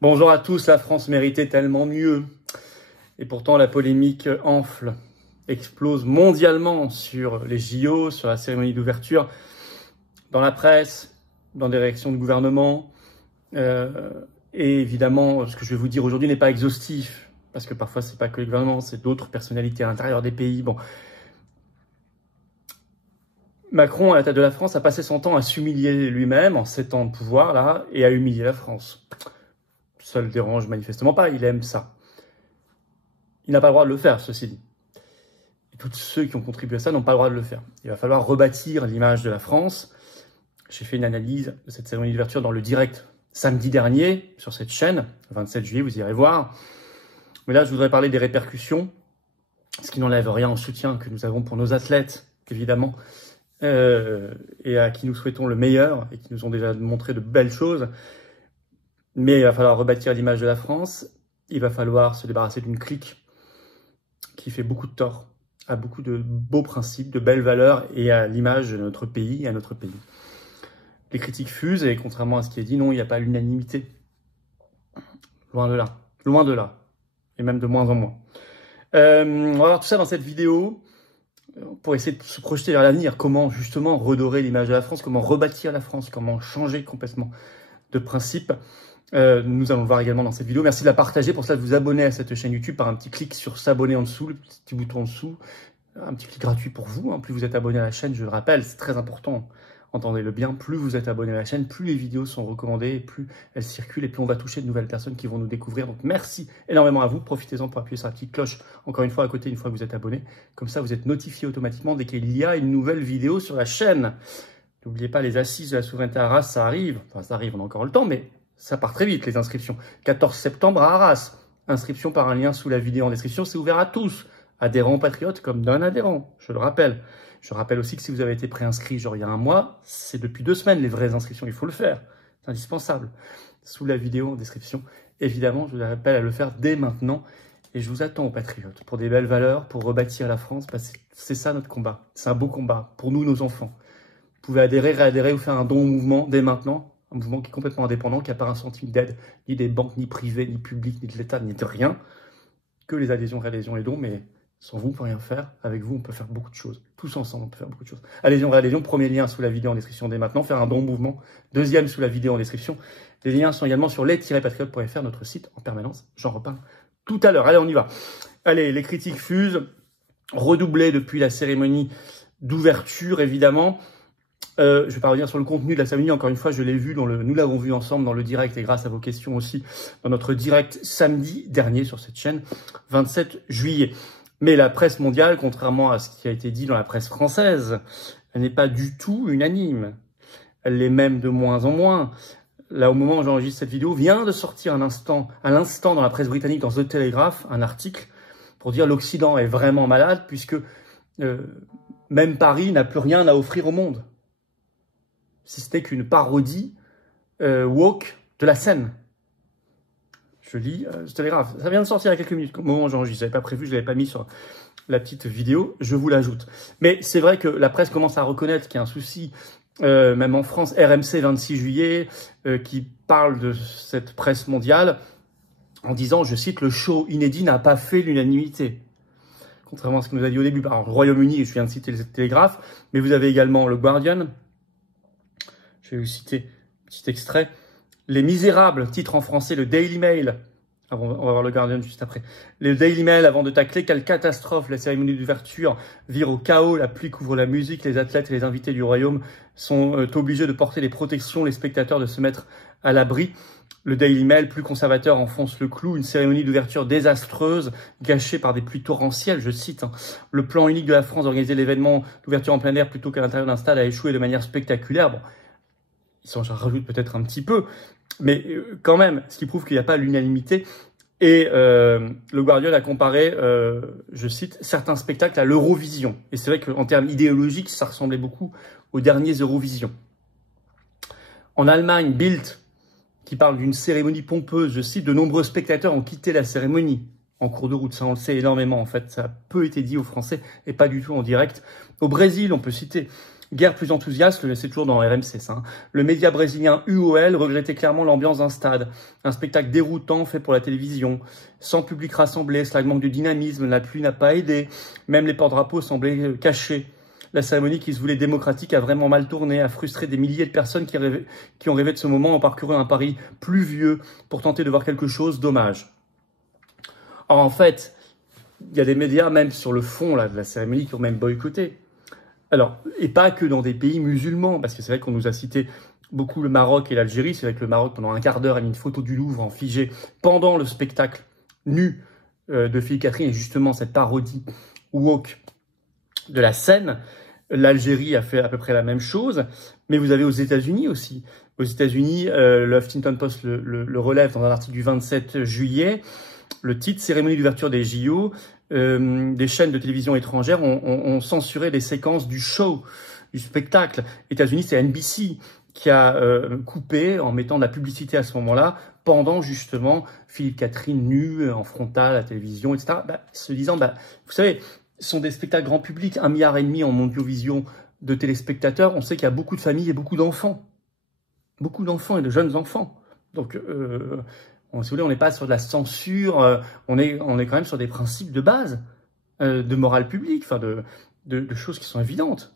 Bonjour à tous, la France méritait tellement mieux. Et pourtant, la polémique enfle, explose mondialement sur les JO, sur la cérémonie d'ouverture, dans la presse, dans des réactions de gouvernement. Et évidemment, ce que je vais vous dire aujourd'hui n'est pas exhaustif, parce que parfois, c'est pas que le gouvernement, c'est d'autres personnalités à l'intérieur des pays. Bon. Macron, à la tête de la France, a passé son temps à s'humilier lui-même en 7 ans de pouvoir, là, et à humilier la France. Ça le dérange manifestement pas, il aime ça. Il n'a pas le droit de le faire, ceci dit. Et tous ceux qui ont contribué à ça n'ont pas le droit de le faire. Il va falloir rebâtir l'image de la France. J'ai fait une analyse de cette cérémonie d'ouverture dans le direct samedi dernier, sur cette chaîne, le 27 juillet, vous irez voir. Mais là, je voudrais parler des répercussions, ce qui n'enlève rien au soutien que nous avons pour nos athlètes, évidemment, et à qui nous souhaitons le meilleur, et qui nous ont déjà montré de belles choses. Mais il va falloir rebâtir l'image de la France, il va falloir se débarrasser d'une clique qui fait beaucoup de tort à beaucoup de beaux principes, de belles valeurs et à l'image de notre pays et à notre pays. Les critiques fusent et contrairement à ce qui est dit, non, il n'y a pas l'unanimité. Loin de là, et même de moins en moins. On va voir tout ça dans cette vidéo pour essayer de se projeter vers l'avenir, comment justement redorer l'image de la France, comment rebâtir la France, comment changer complètement de principe. Nous allons le voir également dans cette vidéo. Merci de la partager. Pour cela, de vous abonner à cette chaîne YouTube par un petit clic sur s'abonner en dessous, le petit bouton en dessous. Un petit clic gratuit pour vous. Plus vous êtes abonné à la chaîne, je le rappelle, c'est très important. Entendez-le bien, plus vous êtes abonné à la chaîne, plus les vidéos sont recommandées, et plus elles circulent, et plus on va toucher de nouvelles personnes qui vont nous découvrir. Donc merci énormément à vous. Profitez-en pour appuyer sur la petite cloche, encore une fois à côté, une fois que vous êtes abonné. Comme ça, vous êtes notifié automatiquement dès qu'il y a une nouvelle vidéo sur la chaîne. N'oubliez pas, les assises de la souveraineté à Arras, ça arrive. Enfin, ça arrive, on a encore le temps, mais ça part très vite, les inscriptions. 14 septembre à Arras. Inscription par un lien sous la vidéo en description. C'est ouvert à tous, adhérents, patriotes, comme non-adhérents, je le rappelle. Je rappelle aussi que si vous avez été préinscrit genre il y a un mois, c'est depuis 2 semaines les vraies inscriptions, il faut le faire. C'est indispensable. Sous la vidéo en description, évidemment, je vous appelle à le faire dès maintenant. Et je vous attends aux patriotes pour des belles valeurs, pour rebâtir la France, parce que c'est ça notre combat. C'est un beau combat pour nous, nos enfants. Vous pouvez adhérer, réadhérer ou faire un don au mouvement dès maintenant. Un mouvement qui est complètement indépendant, qui n'a pas un centime d'aide, ni des banques, ni privées, ni publiques, ni de l'État, ni de rien. Que les adhésions, réadhésions et dons, mais sans vous, on ne peut rien faire. Avec vous, on peut faire beaucoup de choses. Tous ensemble, on peut faire beaucoup de choses. Adhésion, réadhésion, premier lien sous la vidéo en description dès maintenant. Faire un don au mouvement. Deuxième sous la vidéo en description. Les liens sont également sur les-patriotes.fr, notre site en permanence. J'en reparle tout à l'heure. Allez, on y va. Allez, les critiques fusent. Redoublées depuis la cérémonie d'ouverture, évidemment. Je ne vais pas revenir sur le contenu de la cérémonie. Encore une fois, je l'ai vu, nous l'avons vu ensemble dans le direct et grâce à vos questions aussi dans notre direct samedi dernier sur cette chaîne, 27 juillet. Mais la presse mondiale, contrairement à ce qui a été dit dans la presse française, elle n'est pas du tout unanime. Elle l'est même de moins en moins. Là, au moment où j'enregistre cette vidéo, vient de sortir à l'instant dans la presse britannique, dans The Telegraph, un article pour dire l'Occident est vraiment malade puisque même Paris n'a plus rien à offrir au monde. Si c'était qu'une parodie woke de la scène. Je lis, c'est télégraphe. Ça vient de sortir il y a quelques minutes. Au moment où j'enregistre, je n'avais pas prévu, je ne l'avais pas mis sur la petite vidéo, je vous l'ajoute. Mais c'est vrai que la presse commence à reconnaître qu'il y a un souci, même en France, RMC 26 juillet, qui parle de cette presse mondiale en disant, je cite, le show inédit n'a pas fait l'unanimité. Contrairement à ce que nous a dit au début. Alors, le Royaume-Uni, je viens de citer le Télégraphe, mais vous avez également le Guardian. Je vais vous citer un petit extrait. Les Misérables, titre en français, le Daily Mail. On va voir le Guardian juste après. Le Daily Mail, avant de tacler, quelle catastrophe. La cérémonie d'ouverture vire au chaos. La pluie couvre la musique. Les athlètes et les invités du royaume sont obligés de porter des protections. Les spectateurs de se mettre à l'abri. Le Daily Mail, plus conservateur, enfonce le clou. Une cérémonie d'ouverture désastreuse, gâchée par des pluies torrentielles, je cite. Le plan unique de la France d'organiser l'événement d'ouverture en plein air plutôt qu'à l'intérieur d'un stade a échoué de manière spectaculaire. Bon, ils s'en rajoutent peut-être un petit peu, mais quand même, ce qui prouve qu'il n'y a pas l'unanimité. Et le Guardian a comparé, je cite, certains spectacles à l'Eurovision. Et c'est vrai qu'en termes idéologiques, ça ressemblait beaucoup aux derniers Eurovision. En Allemagne, Bild, qui parle d'une cérémonie pompeuse, je cite, de nombreux spectateurs ont quitté la cérémonie en cours de route. Ça, on le sait énormément, en fait. Ça a peu été dit aux Français et pas du tout en direct. Au Brésil, on peut citer Guerre plus enthousiaste, c'est toujours dans RMC ça. Hein. Le média brésilien UOL regrettait clairement l'ambiance d'un stade. Un spectacle déroutant fait pour la télévision. Sans public rassemblé, cela manque de dynamisme, la pluie n'a pas aidé. Même les porte-drapeaux semblaient cachés. La cérémonie qui se voulait démocratique a vraiment mal tourné, a frustré des milliers de personnes qui ont rêvé de ce moment en parcourant un Paris pluvieux pour tenter de voir quelque chose. Dommage. Alors en fait, il y a des médias même sur le fond là, de la cérémonie qui ont même boycotté. Alors, et pas que dans des pays musulmans, parce que c'est vrai qu'on nous a cité beaucoup le Maroc et l'Algérie. C'est vrai que le Maroc, pendant un quart d'heure, a mis une photo du Louvre en figé pendant le spectacle nu de Philippe Catherine, et justement cette parodie woke de la scène. L'Algérie a fait à peu près la même chose, mais vous avez aux États-Unis aussi. Aux États-Unis, le Huffington Post le relève dans un article du 27 juillet. Le titre, cérémonie d'ouverture des JO, des chaînes de télévision étrangères ont censuré des séquences du show, du spectacle. États-Unis, c'est NBC qui a coupé en mettant de la publicité à ce moment-là, pendant justement Philippe Catherine nu, en frontal, à la télévision, etc. Se disant, vous savez, ce sont des spectacles grand public, 1,5 milliard en mondiovision de téléspectateurs. On sait qu'il y a beaucoup de familles et beaucoup d'enfants. Beaucoup d'enfants et de jeunes enfants. Donc, si vous voulez, on n'est pas sur de la censure, on est quand même sur des principes de base, de morale publique, enfin de choses qui sont évidentes.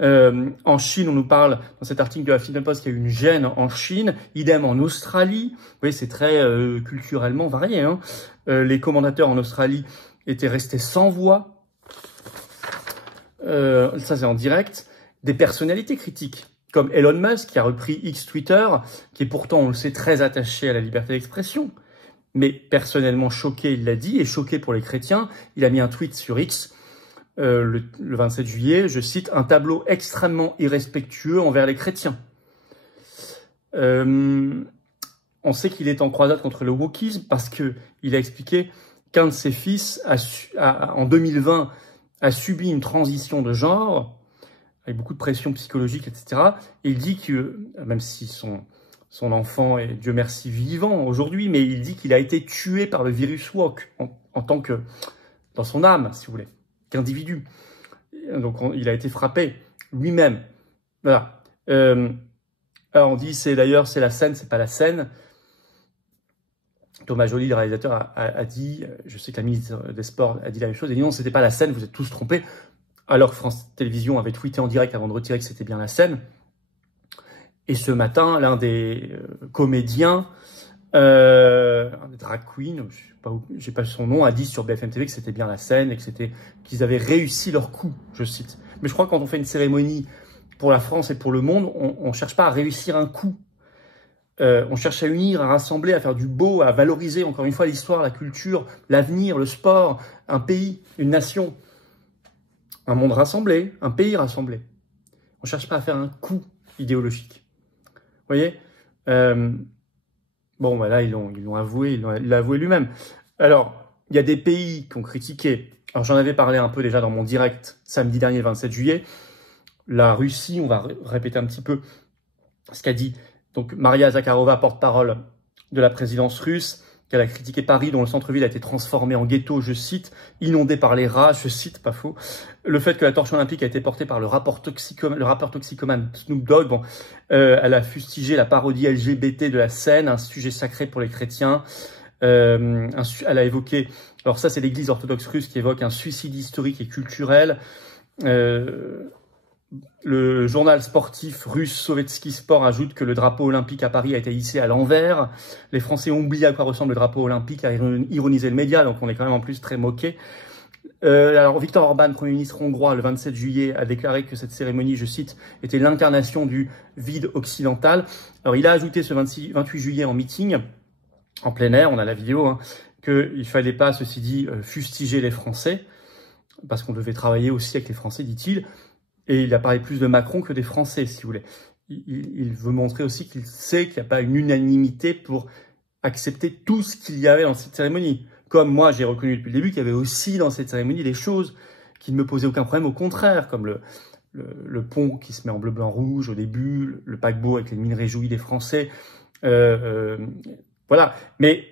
En Chine, on nous parle, dans cet article de la Huffington Post, qu'il y a eu une gêne en Chine, idem en Australie. Vous voyez, c'est très culturellement varié. Hein. Les commentateurs en Australie étaient restés sans voix. Ça, c'est en direct. Des personnalités critiques, comme Elon Musk, qui a repris X Twitter, qui est pourtant, on le sait, très attaché à la liberté d'expression. Mais personnellement choqué, il l'a dit, et choqué pour les chrétiens, il a mis un tweet sur X, le 27 juillet, je cite, « Un tableau extrêmement irrespectueux envers les chrétiens ». On sait qu'il est en croisade contre le wokisme parce qu'il a expliqué qu'un de ses fils, en 2020, a subi une transition de genre, avec beaucoup de pression psychologique, etc. Et il dit que, même si son enfant est, Dieu merci, vivant aujourd'hui, mais il dit qu'il a été tué par le virus woke, en tant que, dans son âme, si vous voulez, qu'individu. Donc, il a été frappé lui-même. Voilà. Alors, on dit, c'est la scène, c'est pas la scène. Thomas Joly, le réalisateur, a dit, je sais que la ministre des Sports a dit la même chose, et dit non, c'était pas la scène, vous êtes tous trompés. Alors que France Télévisions avait tweeté en direct avant de retirer que c'était bien la scène. Et ce matin, l'un des comédiens, un des drag queens, j'ai pas son nom, a dit sur BFM TV que c'était bien la scène et qu'ils avaient réussi leur coup, je cite. Mais je crois que quand on fait une cérémonie pour la France et pour le monde, on cherche pas à réussir un coup. On cherche à unir, à rassembler, à faire du beau, à valoriser encore une fois l'histoire, la culture, l'avenir, le sport, un pays, une nation. Un monde rassemblé, un pays rassemblé. On ne cherche pas à faire un coup idéologique. Vous voyez bon, là, ils l'ont avoué, il l'a avoué lui-même. Alors, il y a des pays qui ont critiqué. Alors, j'en avais parlé un peu déjà dans mon direct samedi dernier, 27 juillet. La Russie, on va répéter un petit peu ce qu'a dit donc Maria Zakharova, porte-parole de la présidence russe, qu'elle a critiqué Paris, dont le centre-ville a été transformé en ghetto, je cite, inondé par les rats, je cite, pas faux. Le fait que la torche olympique a été portée par le rappeur toxicomane Snoop Dogg, bon, elle a fustigé la parodie LGBT de la scène, un sujet sacré pour les chrétiens. Elle a évoqué, alors ça c'est l'église orthodoxe russe qui évoque un suicide historique et culturel. Le journal sportif russe Sovetski Sport ajoute que le drapeau olympique à Paris a été hissé à l'envers. Les Français ont oublié à quoi ressemble le drapeau olympique, a ironisé le média, donc on est quand même en plus très moqué. Alors Viktor Orban, Premier ministre hongrois, le 27 juillet, a déclaré que cette cérémonie, je cite, était l'incarnation du vide occidental. Alors il a ajouté ce 28 juillet en meeting, en plein air, on a la vidéo, hein, qu'il ne fallait pas, ceci dit, fustiger les Français, parce qu'on devait travailler aussi avec les Français, dit-il. Et il a parlé plus de Macron que des Français, si vous voulez. Il veut montrer aussi qu'il sait qu'il n'y a pas une unanimité pour accepter tout ce qu'il y avait dans cette cérémonie. Comme moi, j'ai reconnu depuis le début qu'il y avait aussi dans cette cérémonie des choses qui ne me posaient aucun problème, au contraire, comme le pont qui se met en bleu, blanc, rouge au début, le paquebot avec les mines réjouies des Français. Voilà. Mais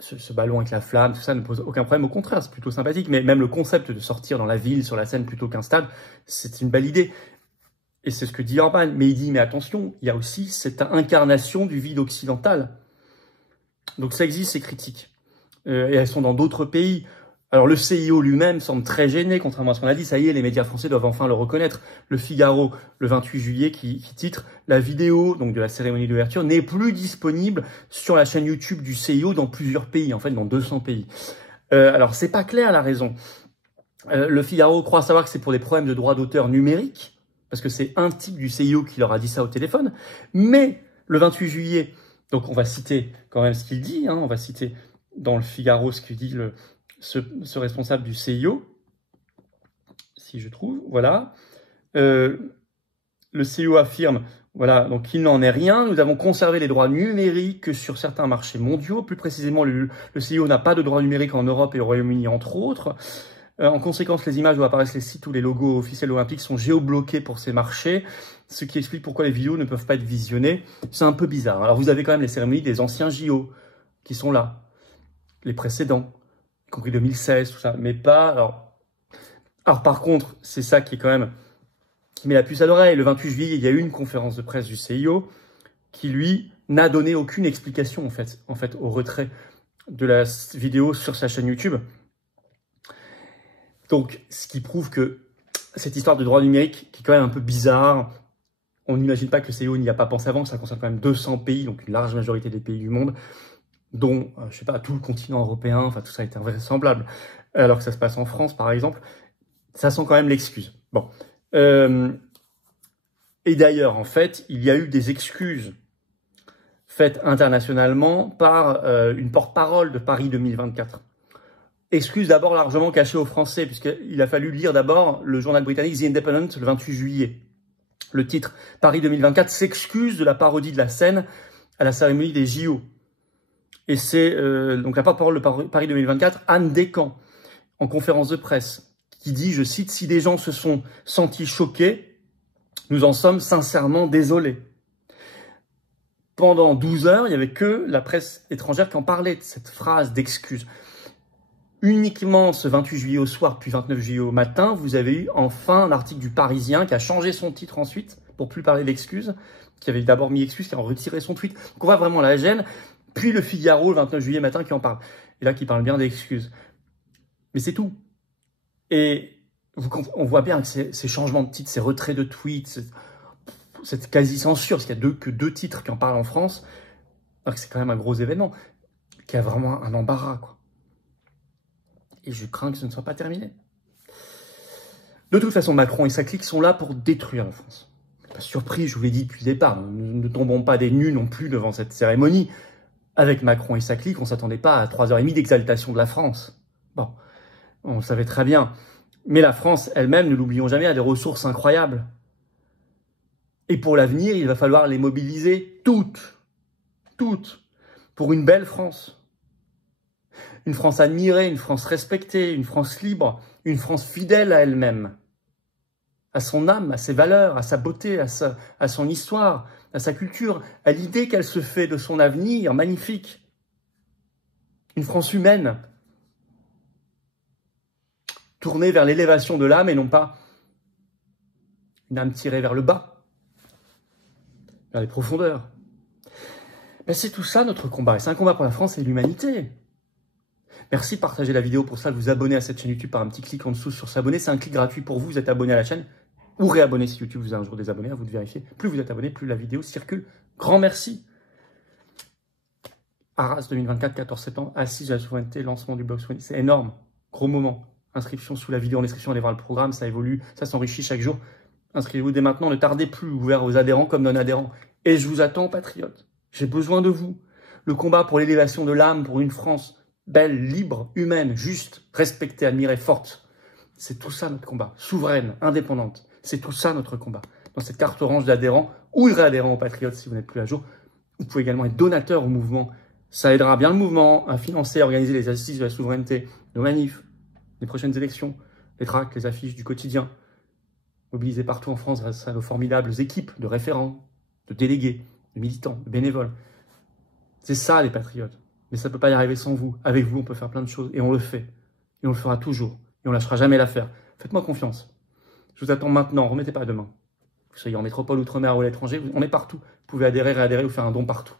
ce ballon avec la flamme, tout ça ne pose aucun problème, au contraire, c'est plutôt sympathique. Mais même le concept de sortir dans la ville, sur la Seine, plutôt qu'un stade, c'est une belle idée. Et c'est ce que dit Orban. Mais il dit, mais attention, il y a aussi cette incarnation du vide occidental. Donc ça existe, ces critiques. Et elles sont dans d'autres pays. Alors le CIO lui-même semble très gêné, contrairement à ce qu'on a dit. Ça y est, les médias français doivent enfin le reconnaître. Le Figaro, le 28 juillet, qui titre « La vidéo donc de la cérémonie d'ouverture n'est plus disponible sur la chaîne YouTube du CIO dans plusieurs pays, en fait dans 200 pays. » Alors c'est pas clair la raison. Le Figaro croit savoir que c'est pour des problèmes de droits d'auteur numériques, parce que c'est un type du CIO qui leur a dit ça au téléphone. Mais le 28 juillet, donc on va citer quand même ce qu'il dit, hein, on va citer dans le Figaro ce qu'il dit ce responsable du CIO, si je trouve, voilà. Le CIO affirme, voilà, donc il n'en est rien, nous avons conservé les droits numériques sur certains marchés mondiaux, plus précisément le CIO n'a pas de droits numériques en Europe et au Royaume-Uni entre autres. En conséquence, les images où apparaissent les sites ou les logos officiels olympiques sont géobloqués pour ces marchés, ce qui explique pourquoi les vidéos ne peuvent pas être visionnées. C'est un peu bizarre. Alors vous avez quand même les cérémonies des anciens JO qui sont là, les précédents, y compris 2016, tout ça, mais pas... Alors par contre, c'est ça qui est quand même... qui met la puce à l'oreille. Le 28 juillet, il y a eu une conférence de presse du CIO qui, lui, n'a donné aucune explication, en fait, au retrait de la vidéo sur sa chaîne YouTube. Donc, ce qui prouve que cette histoire de droit numérique, qui est quand même un peu bizarre, on n'imagine pas que le CIO n'y a pas pensé avant, que ça concerne quand même 200 pays, donc une large majorité des pays du monde, dont, je sais pas, tout le continent européen, enfin tout ça est invraisemblable, alors que ça se passe en France, par exemple, ça sent quand même l'excuse. Bon. Et d'ailleurs, en fait, il y a eu des excuses faites internationalement par une porte-parole de Paris 2024. Excuses d'abord largement cachées aux Français, puisqu'il a fallu lire d'abord le journal britannique The Independent le 28 juillet. Le titre « Paris 2024 s'excuse de la parodie de la scène à la cérémonie des JO ». Et c'est donc la porte-parole de Paris 2024, Anne Descamps, en conférence de presse, qui dit, je cite, « Si des gens se sont sentis choqués, nous en sommes sincèrement désolés ». Pendant 12 heures, il n'y avait que la presse étrangère qui en parlait de cette phrase d'excuse. Uniquement ce 28 juillet au soir, puis 29 juillet au matin, vous avez eu enfin un article du Parisien qui a changé son titre ensuite, pour plus parler d'excuses, qui avait d'abord mis excuses, qui a retiré son tweet. Donc on voit vraiment la gêne. Puis le Figaro, le 29 juillet matin, qui en parle. Et là, qui parle bien d'excuses. Mais c'est tout. Et on voit bien que ces changements de titre, ces retraits de tweets, cette quasi-censure, parce qu'il n'y a que deux titres qui en parlent en France, alors que c'est quand même un gros événement, qui a vraiment un embarras, quoi. Et je crains que ce ne soit pas terminé. De toute façon, Macron et sa clique sont là pour détruire la France. Pas surpris, je vous l'ai dit depuis le départ, nous ne tombons pas des nues non plus devant cette cérémonie. Avec Macron et sa clique, on ne s'attendait pas à 3h30 d'exaltation de la France. Bon, on le savait très bien. Mais la France elle-même, ne l'oublions jamais, a des ressources incroyables. Et pour l'avenir, il va falloir les mobiliser toutes, pour une belle France. Une France admirée, une France respectée, une France libre, une France fidèle à elle-même, à son âme, à ses valeurs, à sa beauté, à son histoire, à sa culture, à l'idée qu'elle se fait de son avenir magnifique. Une France humaine, tournée vers l'élévation de l'âme et non pas une âme tirée vers le bas, vers les profondeurs. Ben c'est tout ça notre combat, et c'est un combat pour la France et l'humanité. Merci de partager la vidéo, pour ça, de vous abonner à cette chaîne YouTube par un petit clic en dessous sur s'abonner. C'est un clic gratuit pour vous, vous êtes abonné à la chaîne ou réabonné si YouTube vous a un jour désabonné, à vous de vérifier. Plus vous êtes abonné, plus la vidéo circule. Grand merci. Arras 2024, 14 septembre, assise à la souveraineté, lancement du Box One. C'est énorme, gros moment. Inscription sous la vidéo en description, allez voir le programme, ça évolue, ça s'enrichit chaque jour. Inscrivez-vous dès maintenant, ne tardez plus, ouvert aux adhérents comme non-adhérents. Et je vous attends, patriotes. J'ai besoin de vous. Le combat pour l'élévation de l'âme, pour une France belle, libre, humaine, juste, respectée, admirée, forte. C'est tout ça notre combat. Souveraine, indépendante. C'est tout ça notre combat. Dans cette carte orange d'adhérents ou réadhérents aux Patriotes si vous n'êtes plus à jour, vous pouvez également être donateur au mouvement. Ça aidera bien le mouvement à financer, à organiser les assises de la souveraineté, nos manifs, les prochaines élections, les tracts, les affiches du quotidien, mobilisés partout en France grâce à nos formidables équipes de référents, de délégués, de militants, de bénévoles. C'est ça les Patriotes. Mais ça ne peut pas y arriver sans vous. Avec vous, on peut faire plein de choses. Et on le fait. Et on le fera toujours. Et on ne lâchera jamais l'affaire. Faites-moi confiance. Je vous attends maintenant. Remettez pas à demain. vous soyez en métropole, outre-mer ou à l'étranger, on est partout. Vous pouvez adhérer, réadhérer ou faire un don partout.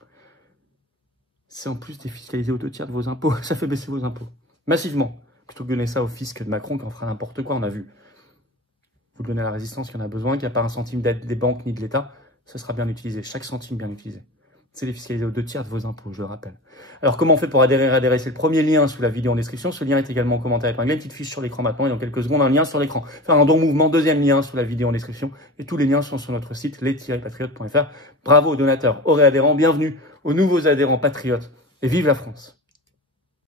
C'est en plus défiscaliser aux 2/3 de vos impôts. Ça fait baisser vos impôts. Massivement. Plutôt que de donner ça au fisc de Macron qui en fera n'importe quoi, on a vu. Vous donnez à la résistance qui en a besoin, qu'il n'y a pas un centime d'aide des banques ni de l'État, ça sera bien utilisé. Chaque centime bien utilisé. C'est défiscaliser aux 2/3 de vos impôts, je le rappelle. Alors, comment on fait pour adhérer, réadhérer? C'est le premier lien sous la vidéo en description. Ce lien est également en commentaire épinglé. Une petite fiche sur l'écran maintenant et dans quelques secondes, un lien sur l'écran. Faire un don mouvement, deuxième lien sous la vidéo en description. Et tous les liens sont sur notre site, les-patriotes.fr. Bravo aux donateurs, aux réadhérents. Bienvenue aux nouveaux adhérents patriotes. Et vive la France!